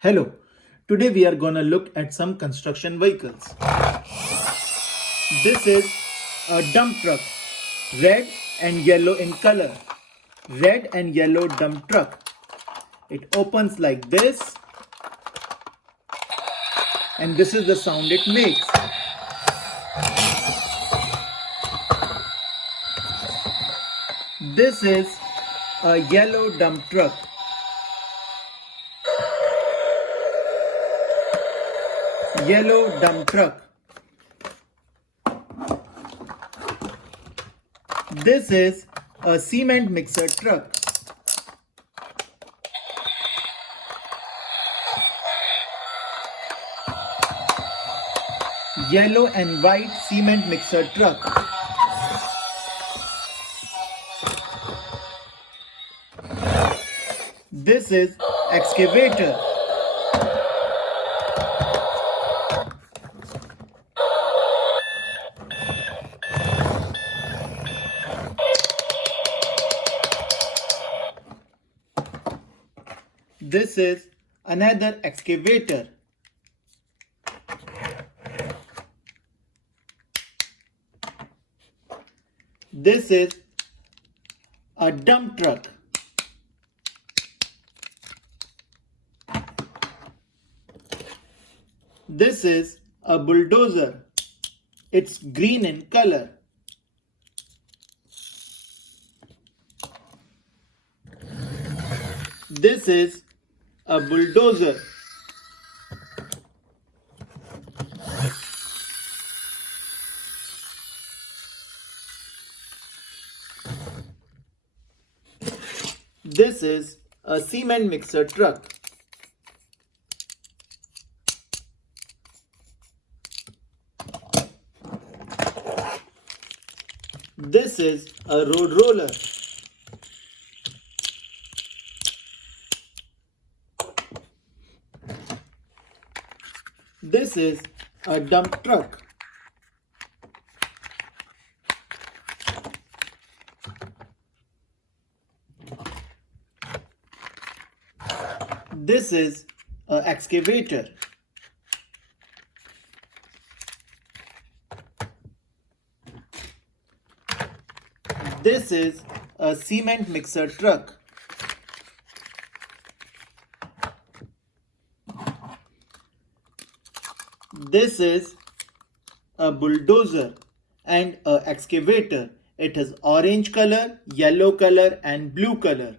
Hello, today we are gonna look at some construction vehicles. This is a dump truck, red and yellow in color. Red and yellow dump truck. It opens like this, and this is the sound it makes. This is a yellow dump truck. Yellow dump truck. This is a cement mixer truck. Yellow and white cement mixer truck. This is excavator. This is another excavator. This is a dump truck. This is a bulldozer. It's green in color. This is a bulldozer. This is a cement mixer truck. This is a road roller. This is a dump truck. This is an excavator. This is a cement mixer truck. This is a bulldozer and an excavator. It has orange color, yellow color and blue color.